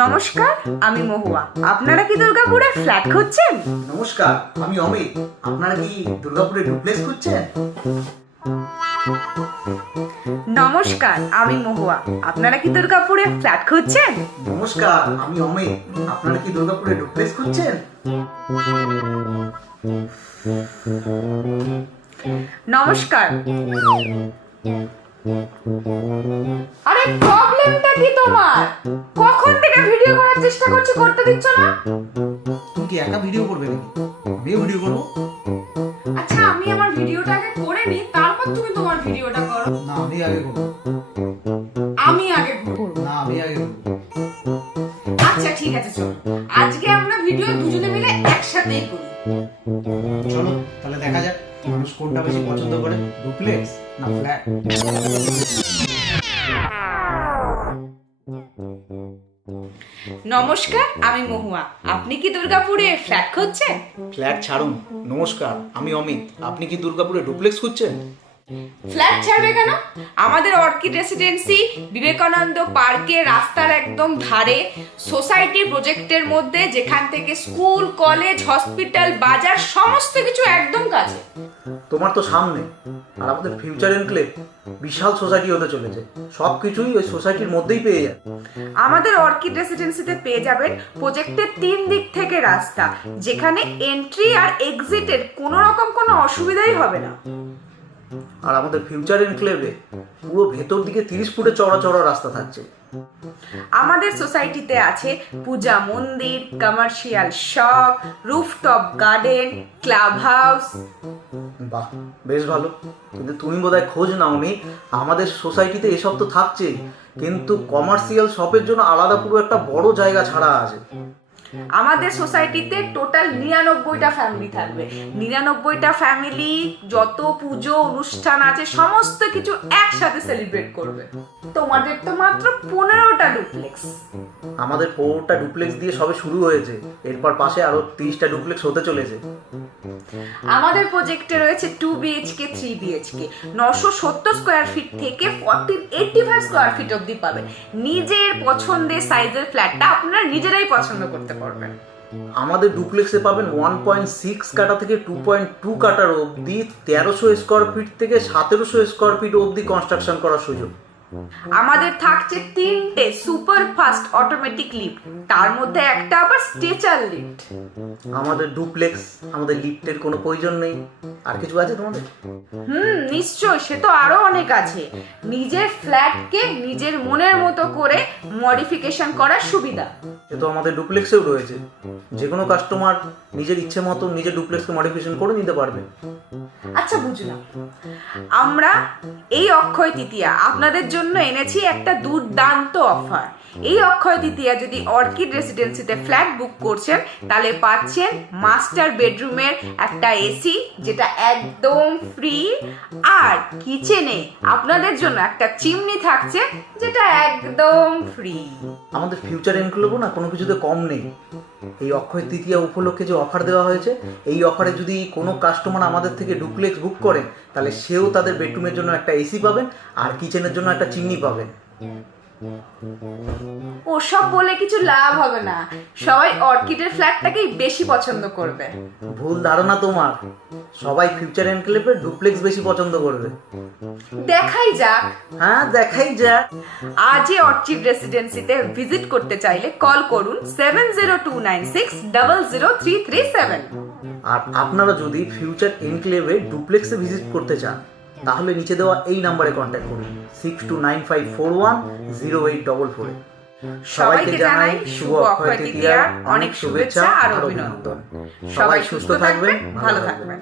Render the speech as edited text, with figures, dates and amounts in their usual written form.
নমস্কার, আমি মহুয়া। আপনারা কি দুর্গাপুরে ফ্ল্যাট খুঁজছেন? নমস্কার, আমি অমিত। আপনারা কি দুর্গাপুরে ডুপ্লেক্স খুঁজছেন? নমস্কার, আমি মহুয়া। আপনারা কি দুর্গাপুরে ফ্ল্যাট খুঁজছেন? নমস্কার, আমি অমিত। আপনারা কি দুর্গাপুরে ডুপ্লেক্স খুঁজছেন? নমস্কার। আরে প্রবলেমটা কি তোমার? কখন থেকে ভিডিও করার চেষ্টা করছি, করতে দিচ্ছ না? তুমি কি একা ভিডিও করবে নাকি? আমিও ভিডিও করবো। আচ্ছা, আমি আমার ভিডিওটা আগে করে নিই, তারপর তুমি তোমার ভিডিওটা করো। না, আমি আগে করবো। আমি আগে করবো। না, আমি আগে করবো। আচ্ছা ঠিক আছে, চলো আজকে আমরা ভিডিও দুজনে মিলে একসাথেই করি। চলো তাহলে দেখা যাক মানুষ কোনটা বেশি পছন্দ করে, ডুপ্লেক্স না ফ্ল্যাট। নমস্কার, আমি মহুয়া। আপনি কি দুর্গাপুরে ফ্ল্যাট খুঁজছেন? ফ্ল্যাট ছাড়ুন। নমস্কার, আমি অমিত। আপনি কি দুর্গাপুরে ডুপ্লেক্স খুঁজছেন? ফ্ল্যাট ছাড়বে কেন? আমাদের অর্কিড রেসিডেন্সি বিবেকানন্দ পার্কে রাস্তার একদম ধারে সোসাইটি প্রজেক্টের মধ্যে, যেখান থেকে স্কুল, কলেজ, হসপিটাল, বাজার সমস্ত কিছু একদম কাছে। তোমার তো সামনে। আর আমাদের ফিউচার এনক্লেভ বিশাল সোসাইটি হতে চলেছে। সব কিছুই ওই সোসাইটির মধ্যেই পেয়ে যায়। আমাদের অর্কিড রেসিডেন্সিতে পেয়ে যাবেন প্রজেক্টের 3 দিক থেকে রাস্তা, যেখানে এন্ট্রি আর এক্সিটের কোনো রকম কোনো অসুবিধাই হবে না। আর আমাদের ফিউচার এনক্লেভে পুরো ভেতর দিকে 30 ফুটের চওড়া চওড়া রাস্তা থাকছে। আমাদের সোসাইটিতে আছে পূজা মন্দির, commercial shop, rooftop garden, club house. বাহ, বেশ ভালো। কিন্তু তুমি বোধহয় খোঁজ নাওনি। আমাদের সোসাইটিতে এসব তো থাকছেই, কিন্তু কমার্শিয়াল শপের জন্য আলাদা পুরো একটা বড় জায়গা ছাড়া আছে। আমাদের সোসাইটিতে টোটাল 99টা ফ্যামিলি থাকবে। 99টা ফ্যামিলি যত পুজো অনুষ্ঠান আছে সমস্ত কিছু একসাথে সেলিব্রেট করবে। তোমাদের তো মাত্র 15টা ডুপ্লেক্স। আমাদের 4টা ডুপ্লেক্স দিয়ে সবে শুরু হয়েছে, এরপর পাশে আরো 30টা ডুপ্লেক্স হতে চলেছে। আমাদের প্রজেক্টে রয়েছে 2 বিএইচকে, 3 বিএইচকে, 970 স্কোয়ার ফিট থেকে 1485 স্কোয়ার ফিট অবধি পাবেন। নিজের পছন্দের সাইজের ফ্ল্যাটটা আপনারা নিজেরাই পছন্দ করতে পারবেন। আমাদের ডুপ্লেক্সে পাবেন 1.6 কাঠা থেকে 2.2 কাঠার অবধি 1300 স্কোয়ার ফিট থেকে 1700 স্কোয়ার ফিট অবধি কনস্ট্রাকশন করার সুযোগ। আমাদের থাকছে 3টে সুপার ফাস্ট অটোমেটিক লিফট, তার মধ্যে একটা আবার স্ট্রেচার লিফট। আমাদের ডুপ্লেক্স, আমাদের লিফটের কোনো প্রয়োজন নেই। আর কিছু আছে তোমাদের? নিশ্চয়, সে তো আরো অনেক আছে। নিজের ফ্ল্যাটকে নিজের মনের মতো করে মডিফিকেশন করার সুবিধা। এ তো আমাদের ডুপ্লেক্সেও রয়েছে। যে কোনো কাস্টমার নিজের ইচ্ছে মতো নিজের ডুপ্লেক্সকে মডিফিকেশন করে নিতে পারবে। আচ্ছা, বুঝলাম। আমরা এই অক্ষয় তৃতীয়া আপনাদের জন্য এনেছি একটা দুর্দান্ত অফার। এই অক্ষয় তৃতীয়া যদি অর্কিড রেসিডেন্সিতে ফ্ল্যাট বুক করছেন, তাহলে পাচ্ছেন মাস্টার বেডরুমের একটা এসি, যেটা একদম ফ্রি। আর কিচেনে আপনাদের জন্য একটা চিমনি থাকছে, যেটা একদম ফ্রি। আমাদের ফিউচার এনক্লেভও না কোনো কিছুতে কম নেই। এই অক্ষয় তৃতীয়া উপলক্ষে যে অফার দেওয়া হয়েছে, এই অফারে যদি কোনো কাস্টমার আমাদের থেকে ডুপ্লেক্স বুক করেন, তাহলে সেও তাদের বেডরুমের জন্য একটা এসি পাবেন আর কিচেনের জন্য একটা চিমনি পাবেন। ওসব বলে কিছু লাভ হবে না। সবাই অর্কিডের ফ্ল্যাটটাকেই বেশি পছন্দ করবে। ভুল ধারণা তোমার। সবাই ফিউচার এনক্লেভের ডুপ্লেক্স বেশি পছন্দ করবে। দেখাই যাক। হ্যাঁ, দেখাই যাক। আজই অর্কিড রেসিডেন্সিতে ভিজিট করতে চাইলে কল করুন 7029600337। আর আপনারা যদি ফিউচার এনক্লেভে ডুপ্লেক্সে ভিজিট করতে চান, তাহলে নিচে দেওয়া এই নাম্বারে কন্ট্যাক্ট করুন 6295410844। সবাইকে জানাই শুভ অক্ষয় তৃতীয়ার অনেক শুভেচ্ছা আর অভিনন্দন। সবাই সুস্থ থাকবেন, ভালো থাকবেন।